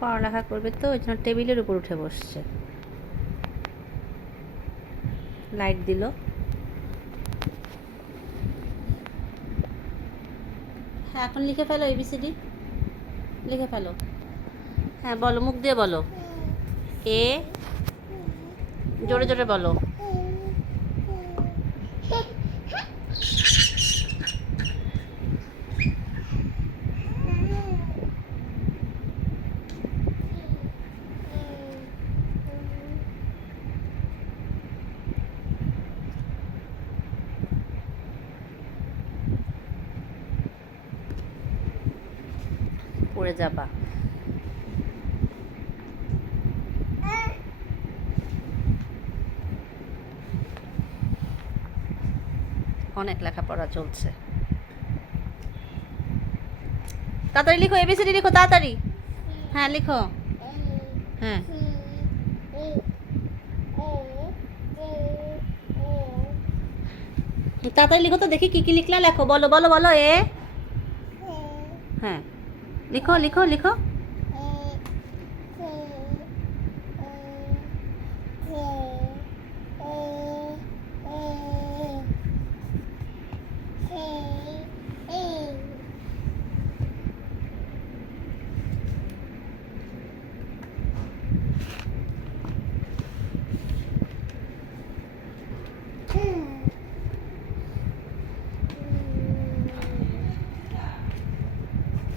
পড়ালেখা করবে তো ওই জন্য টেবিলের উপর উঠে বসছে। লাইট দিল। হ্যাঁ এখন লিখে ফেলো ABCD, লিখে ফেলো। হ্যাঁ বলো, মুখ দিয়ে বলো। এ, জোরে জোরে বলো। পড়ে যাবা। অনেক লেখাপড়া চলছে। তাড়াতাড়ি লিখো, ABCD লিখো তাড়াতাড়ি। হ্যাঁ লিখো। হ্যাঁ তাড়াতাড়ি লিখো তো দেখি কি কি লিখলা, লেখো, বলো বলো বলো। হ্যাঁ লিখো লিখো লিখো।